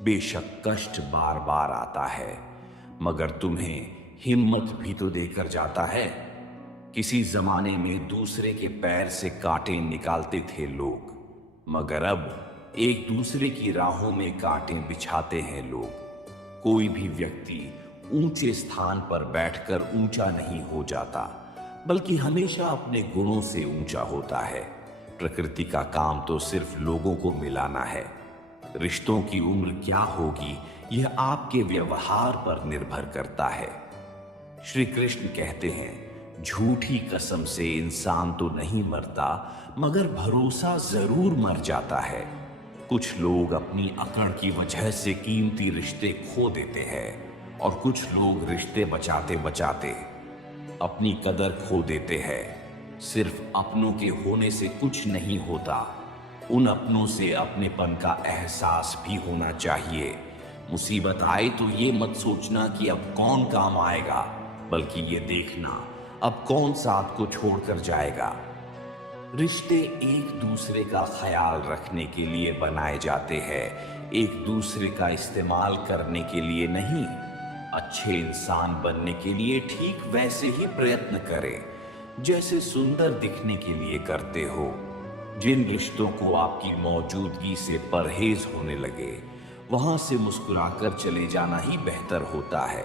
बेशक कष्ट बार बार आता है, मगर तुम्हें हिम्मत भी तो देकर जाता है। किसी जमाने में दूसरे के पैर से कांटे निकालते थे लोग, मगर अब एक दूसरे की राहों में कांटे बिछाते हैं लोग। कोई भी व्यक्ति ऊंचे स्थान पर बैठकर ऊंचा नहीं हो जाता, बल्कि हमेशा अपने गुणों से ऊंचा होता है। प्रकृति का काम तो सिर्फ लोगों को मिलाना है। रिश्तों की उम्र क्या होगी, यह आपके व्यवहार पर निर्भर करता है। श्री कृष्ण कहते हैं, झूठी कसम से इंसान तो नहीं मरता, मगर भरोसा जरूर मर जाता है। कुछ लोग अपनी अकड़ की वजह से कीमती रिश्ते खो देते हैं और कुछ लोग रिश्ते बचाते बचाते अपनी कदर खो देते हैं। सिर्फ अपनों के होने से कुछ नहीं होता, उन अपनों से अपनेपन का एहसास भी होना चाहिए। मुसीबत आए तो ये मत सोचना कि अब कौन काम आएगा, बल्कि ये देखना अब कौन साथ को छोड़कर जाएगा। रिश्ते एक दूसरे का ख्याल रखने के लिए बनाए जाते हैं, एक दूसरे का इस्तेमाल करने के लिए नहीं। अच्छे इंसान बनने के लिए ठीक वैसे ही प्रयत्न करें जैसे सुंदर दिखने के लिए करते हो। जिन रिश्तों को आपकी मौजूदगी से परहेज होने लगे, वहां से मुस्कुराकर चले जाना ही बेहतर होता है।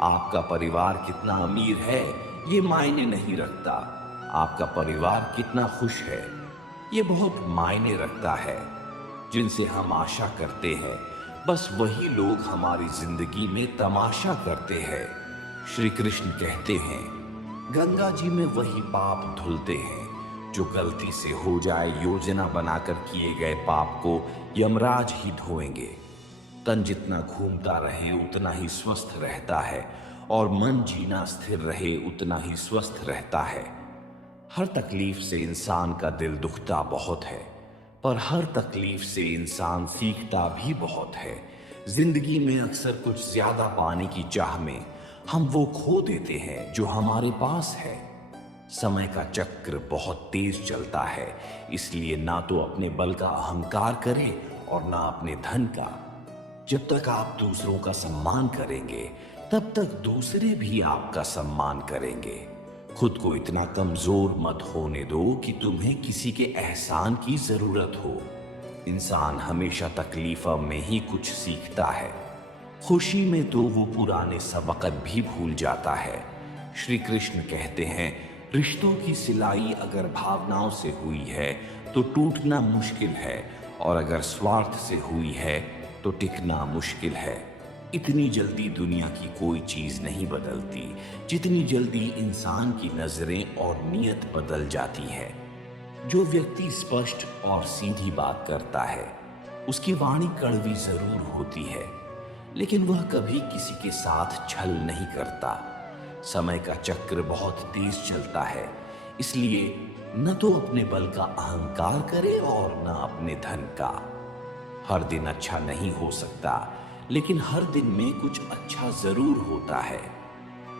आपका परिवार कितना अमीर है ये मायने नहीं रखता, आपका परिवार कितना खुश है ये बहुत मायने रखता है। जिनसे हम आशा करते हैं, बस वही लोग हमारी जिंदगी में तमाशा करते हैं। श्री कृष्ण कहते हैं, गंगा जी में वही पाप धुलते हैं जो गलती से हो जाए। योजना बनाकर किए गए पाप को यमराज ही धोएंगे। तन जितना घूमता रहे उतना ही स्वस्थ रहता है, और मन जीना स्थिर रहे उतना ही स्वस्थ रहता है। हर तकलीफ से इंसान का दिल दुखता बहुत है, पर हर तकलीफ से इंसान सीखता भी बहुत है। जिंदगी में अक्सर कुछ ज्यादा पाने की चाह में हम वो खो देते हैं जो हमारे पास है। समय का चक्र बहुत तेज चलता है, इसलिए ना तो अपने बल का अहंकार करें और ना अपने धन का। जब तक आप दूसरों का सम्मान करेंगे, तब तक दूसरे भी आपका सम्मान करेंगे। खुद को इतना कमजोर मत होने दो कि तुम्हें किसी के एहसान की जरूरत हो। इंसान हमेशा तकलीफों में ही कुछ सीखता है, खुशी में तो वो पुराने सबक भी भूल जाता है। श्री कृष्ण कहते हैं, रिश्तों की सिलाई अगर भावनाओं से हुई है तो टूटना मुश्किल है, और अगर स्वार्थ से हुई है तो टिकना मुश्किल है। इतनी जल्दी दुनिया की कोई चीज नहीं बदलती जितनी जल्दी इंसान की नजरें और नीयत बदल जाती है। जो व्यक्ति स्पष्ट और सीधी बात करता है, उसकी वाणी कड़वी जरूर होती है, लेकिन वह कभी किसी के साथ छल नहीं करता। समय का चक्र बहुत तेज चलता है, इसलिए न तो अपने बल का अहंकार करे और न अपने धन का। हर दिन अच्छा नहीं हो सकता, लेकिन हर दिन में कुछ अच्छा जरूर होता है।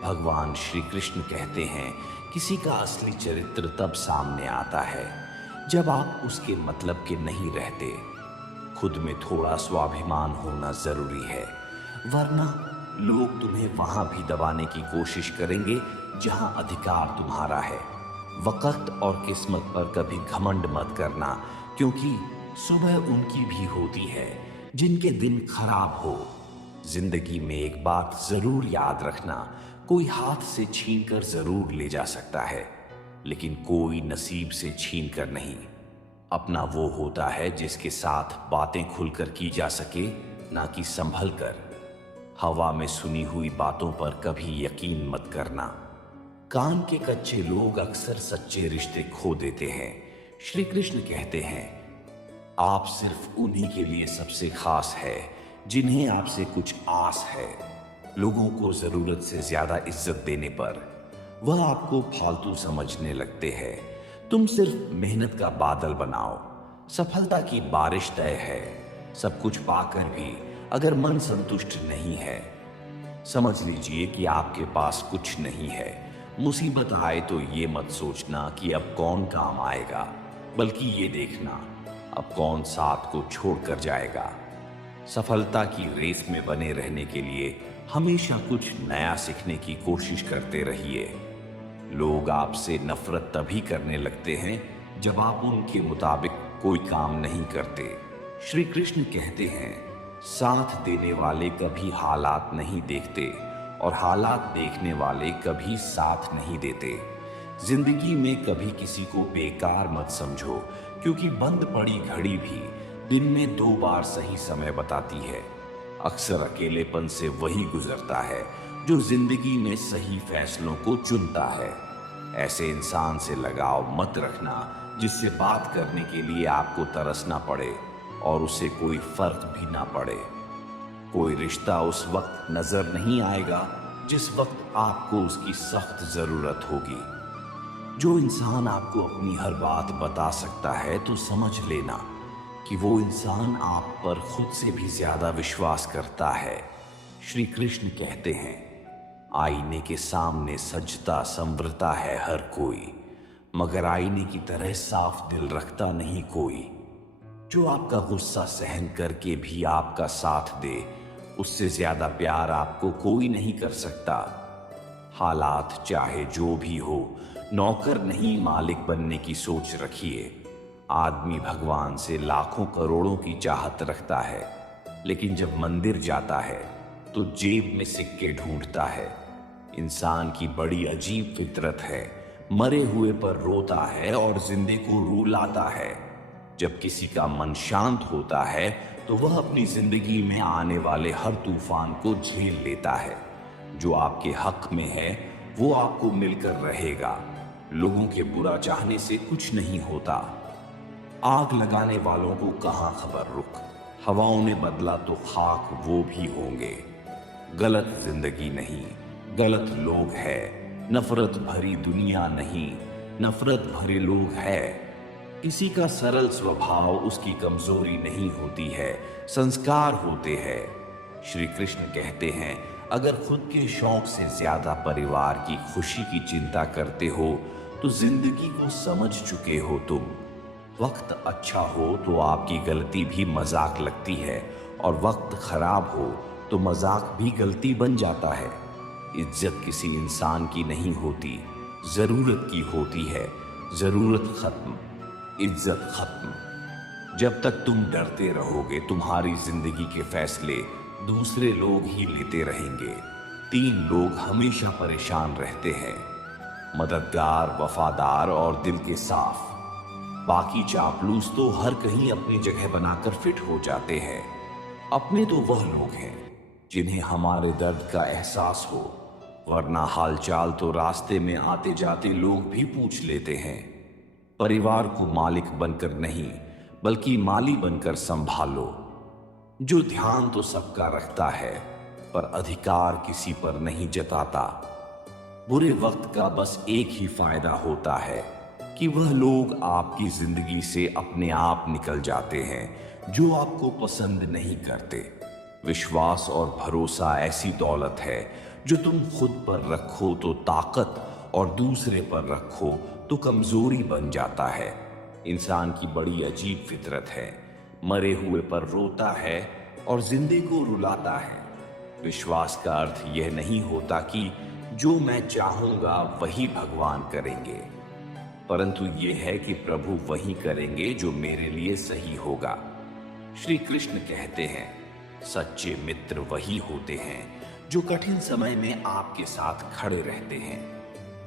भगवान श्री कृष्ण कहते हैं, किसी का असली चरित्र तब सामने आता है जब आप उसके मतलब के नहीं रहते। खुद में थोड़ा स्वाभिमान होना जरूरी है, वरना लोग तुम्हें वहां भी दबाने की कोशिश करेंगे जहां अधिकार तुम्हारा है। वक्त और किस्मत पर कभी घमंड मत करना, क्योंकि सुबह उनकी भी होती है जिनके दिन खराब हो। जिंदगी में एक बात जरूर याद रखना, कोई हाथ से छीन कर जरूर ले जा सकता है, लेकिन कोई नसीब से छीन कर नहीं। अपना वो होता है जिसके साथ बातें खुलकर की जा सके, ना कि संभल कर। हवा में सुनी हुई बातों पर कभी यकीन मत करना। कान के कच्चे लोग अक्सर सच्चे रिश्ते खो देते हैं। श्री कृष्ण कहते हैं, आप सिर्फ उन्हीं के लिए सबसे खास है जिन्हें आपसे कुछ आस है। लोगों को जरूरत से ज्यादा इज्जत देने पर वह आपको फालतू समझने लगते हैं। तुम सिर्फ मेहनत का बादल बनाओ, सफलता की बारिश तय है। सब कुछ पाकर भी अगर मन संतुष्ट नहीं है, समझ लीजिए कि आपके पास कुछ नहीं है। मुसीबत आए तो ये मत सोचना कि अब कौन काम आएगा, बल्कि ये देखना अब कौन साथ को छोड़कर जाएगा। सफलता की रेस में बने रहने के लिए हमेशा कुछ नया सीखने की कोशिश करते रहिए। लोग आपसे नफरत तभी करने लगते हैं जब आप उनके मुताबिक कोई काम नहीं करते। श्री कृष्ण कहते हैं, साथ देने वाले कभी हालात नहीं देखते और हालात देखने वाले कभी साथ नहीं देते। जिंदगी में कभी किसी को बेकार मत समझो, क्योंकि बंद पड़ी घड़ी भी दिन में 2 बार सही समय बताती है। अक्सर अकेलेपन से वही गुजरता है जो जिंदगी में सही फैसलों को चुनता है। ऐसे इंसान से लगाव मत रखना जिससे बात करने के लिए आपको तरसना पड़े और उसे कोई फर्क भी ना पड़े। कोई रिश्ता उस वक्त नजर नहीं आएगा जिस वक्त आपको उसकी सख्त जरूरत होगी। जो इंसान आपको अपनी हर बात बता सकता है तो समझ लेना कि वो इंसान आप पर खुद से भी ज्यादा विश्वास करता है। श्री कृष्ण कहते हैं, आईने के सामने सजता संवरता है हर कोई, मगर आईने की तरह साफ दिल रखता नहीं कोई। जो आपका गुस्सा सहन करके भी आपका साथ दे, उससे ज्यादा प्यार आपको कोई नहीं कर सकता। हालात चाहे जो भी हो, नौकर नहीं मालिक बनने की सोच रखिए। आदमी भगवान से लाखों करोड़ों की चाहत रखता है, लेकिन जब मंदिर जाता है तो जेब में सिक्के ढूंढता है। इंसान की बड़ी अजीब फितरत है, मरे हुए पर रोता है और जिंदे को रुलाता है। जब किसी का मन शांत होता है तो वह अपनी जिंदगी में आने वाले हर तूफान को झेल लेता है। जो आपके हक में है वो आपको मिलकर रहेगा। लोगों के बुरा चाहने से कुछ नहीं होता। आग लगाने वालों को कहाँ खबर रुक, हवाओं ने बदला तो खाक वो भी होंगे। गलत जिंदगी नहीं, गलत लोग है। नफरत भरी दुनिया नहीं, नफरत भरे लोग है। किसी का सरल स्वभाव उसकी कमजोरी नहीं होती है, संस्कार होते हैं। श्री कृष्ण कहते हैं, अगर खुद के शौक से ज्यादा परिवार की खुशी की चिंता करते हो तो जिंदगी को समझ चुके हो तुम। वक्त अच्छा हो तो आपकी गलती भी मजाक लगती है और वक्त खराब हो तो मजाक भी गलती बन जाता है। इज्जत किसी इंसान की नहीं होती, जरूरत की होती है। जरूरत खत्म, इज्जत खत्म। जब तक तुम डरते रहोगे तुम्हारी जिंदगी के फैसले दूसरे लोग ही लेते रहेंगे। 3 लोग हमेशा परेशान रहते हैं, मददगार, वफादार और दिल के साफ। बाकी चापलूस तो हर कहीं अपनी जगह बनाकर फिट हो जाते हैं। अपने तो वह लोग हैं जिन्हें हमारे दर्द का एहसास हो, वरना हालचाल तो रास्ते में आते जाते लोग भी पूछ लेते हैं। परिवार को मालिक बनकर नहीं बल्कि माली बनकर संभालो। जो ध्यान तो सबका रखता है पर अधिकार किसी पर नहीं जताता। बुरे वक्त का बस एक ही फायदा होता है कि वह लोग आपकी जिंदगी से अपने आप निकल जाते हैं जो आपको पसंद नहीं करते। विश्वास और भरोसा ऐसी दौलत है जो तुम खुद पर रखो तो ताकत और दूसरे पर रखो तो कमजोरी बन जाता है। इंसान की बड़ी अजीब फितरत है, मरे हुए पर रोता है और जिंदे को रुलाता है। विश्वास का अर्थ यह नहीं होता कि जो मैं चाहूंगा वही भगवान करेंगे, परंतु यह है कि प्रभु वही करेंगे जो मेरे लिए सही होगा। श्री कृष्ण कहते हैं, सच्चे मित्र वही होते हैं जो कठिन समय में आपके साथ खड़े रहते हैं।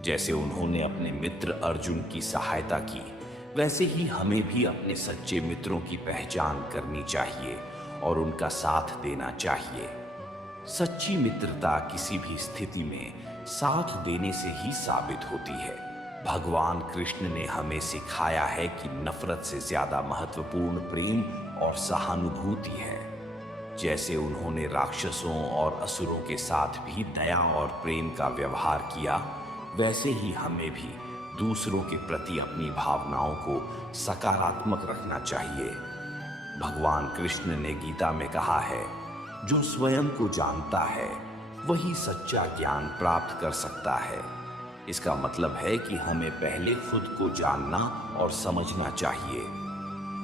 जैसे उन्होंने अपने मित्र अर्जुन की सहायता की, वैसे ही हमें भी अपने सच्चे मित्रों की पहचान करनी चाहिए और उनका साथ देना चाहिए। सच्ची मित्रता किसी भी स्थिति में साथ देने से ही साबित होती है। भगवान कृष्ण ने हमें सिखाया है कि नफरत से ज्यादा महत्वपूर्ण प्रेम और सहानुभूति है। जैसे उन्होंने राक्षसों और असुरों के साथ भी दया और प्रेम का व्यवहार किया, वैसे ही हमें भी दूसरों के प्रति अपनी भावनाओं को सकारात्मक रखना चाहिए। भगवान कृष्ण ने गीता में कहा है, जो स्वयं को जानता है वही सच्चा ज्ञान प्राप्त कर सकता है। इसका मतलब है कि हमें पहले खुद को जानना और समझना चाहिए।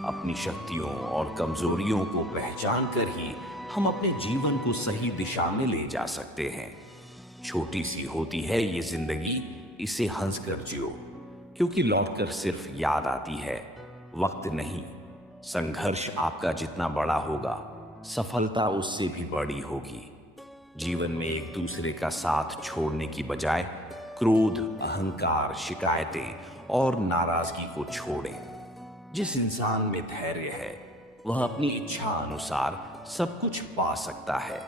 अपनी शक्तियों और कमजोरियों को पहचान कर ही हम अपने जीवन को सही दिशा में ले जा सकते हैं। छोटी सी होती है ये जिंदगी, इसे हंस कर जियो, क्योंकि लौटकर सिर्फ याद आती है, वक्त नहीं। संघर्ष आपका जितना बड़ा होगा, सफलता उससे भी बड़ी होगी। जीवन में एक दूसरे का साथ छोड़ने की बजाय क्रोध, अहंकार, शिकायतें और नाराजगी को छोड़ें। जिस इंसान में धैर्य है वह अपनी इच्छा अनुसार सब कुछ पा सकता है।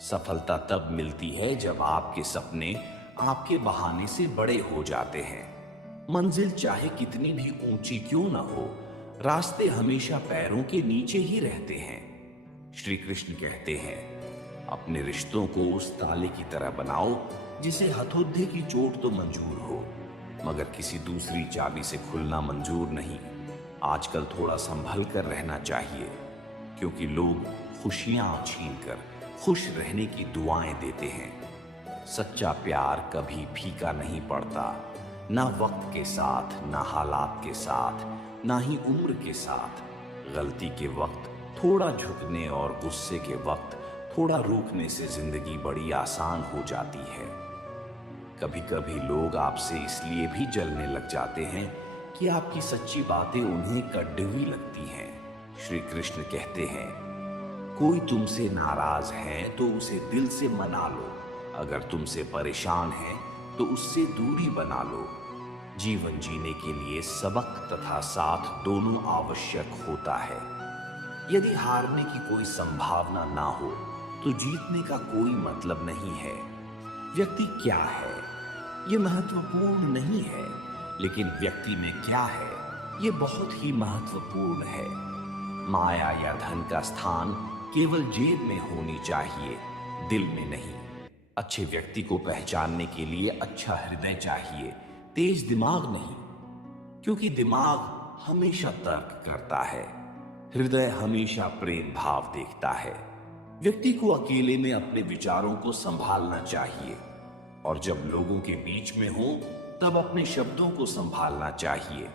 सफलता तब मिलती है जब आपके सपने आपके बहाने से बड़े हो जाते हैं। मंजिल चाहे कितनी भी ऊंची क्यों न हो, रास्ते हमेशा पैरों के नीचे ही रहते हैं। श्री कृष्ण कहते हैं, अपने रिश्तों को उस ताले की तरह बनाओ जिसे हथौड़े की चोट तो मंजूर हो, मगर किसी दूसरी चाबी से खुलना मंजूर नहीं। आजकल थोड़ा संभल कर रहना चाहिए, क्योंकि लोग खुशियां छीनकर खुश रहने की दुआएं देते हैं। सच्चा प्यार कभी फीका नहीं पड़ता, ना वक्त के साथ, ना हालात के साथ, ना ही उम्र के साथ। गलती के वक्त थोड़ा झुकने और गुस्से के वक्त थोड़ा रुकने से जिंदगी बड़ी आसान हो जाती है। कभी कभी लोग आपसे इसलिए भी जलने लग जाते हैं कि आपकी सच्ची बातें उन्हें कड़वी लगती हैं। श्री कृष्ण कहते हैं, कोई तुमसे नाराज है तो उसे दिल से मना लो, अगर तुमसे परेशान है तो उससे दूरी बना लो। जीवन जीने के लिए सबक तथा साथ दोनों आवश्यक होता है। यदि हारने की कोई संभावना ना हो तो जीतने का कोई मतलब नहीं है। व्यक्ति क्या है ये महत्वपूर्ण नहीं है, लेकिन व्यक्ति में क्या है ये बहुत ही महत्वपूर्ण है। माया या धन का स्थान केवल जेब में होनी चाहिए, दिल में नहीं। अच्छे व्यक्ति को पहचानने के लिए अच्छा हृदय चाहिए, तेज दिमाग नहीं, क्योंकि दिमाग हमेशा तर्क करता है, हृदय हमेशा प्रेम भाव देखता है। व्यक्ति को अकेले में अपने विचारों को संभालना चाहिए, और जब लोगों के बीच में हो तब अपने शब्दों को संभालना चाहिए।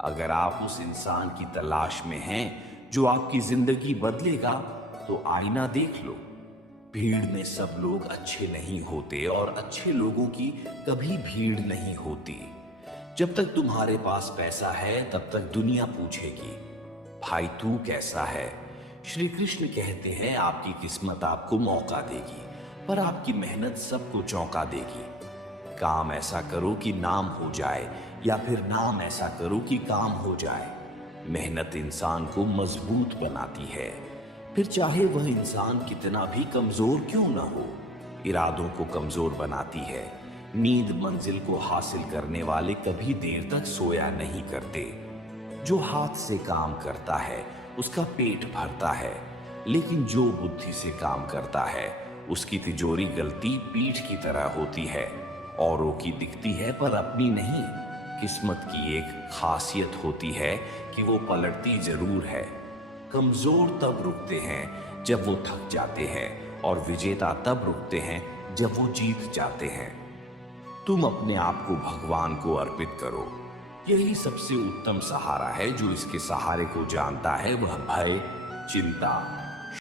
अगर आप उस इंसान की तलाश में हैं जो आपकी जिंदगी बदलेगा, तो आईना देख लो। भीड़ में सब लोग अच्छे नहीं होते और अच्छे लोगों की कभी भीड़ नहीं होती। जब तक तुम्हारे पास पैसा है तब तक दुनिया पूछेगी, भाई तू कैसा है। श्री कृष्ण कहते हैं, आपकी किस्मत आपको मौका देगी, पर आपकी मेहनत सबको चौंका देगी। काम ऐसा करो कि नाम हो जाए, या फिर नाम ऐसा करो कि काम हो जाए। मेहनत इंसान को मजबूत बनाती है, फिर चाहे वह इंसान कितना भी कमजोर क्यों न हो। इरादों को कमजोर बनाती है। नींद मंजिल को हासिल करने वाले कभी देर तक सोया नहीं करते। जो हाथ से काम करता है उसका पेट भरता है, लेकिन जो बुद्धि से काम करता है उसकी तिजोरी गलती पीठ की तरह होती है। औरों की दिखती है पर अपनी नहीं। किस्मत की एक खासियत होती है कि वो पलटती जरूर है। कमजोर तब रुकते हैं जब वो थक जाते हैं, और विजेता तब रुकते हैं जब वो जीत जाते हैं। तुम अपने आप को भगवान को अर्पित करो, यही सबसे उत्तम सहारा है। जो इसके सहारे को जानता है वह भय, चिंता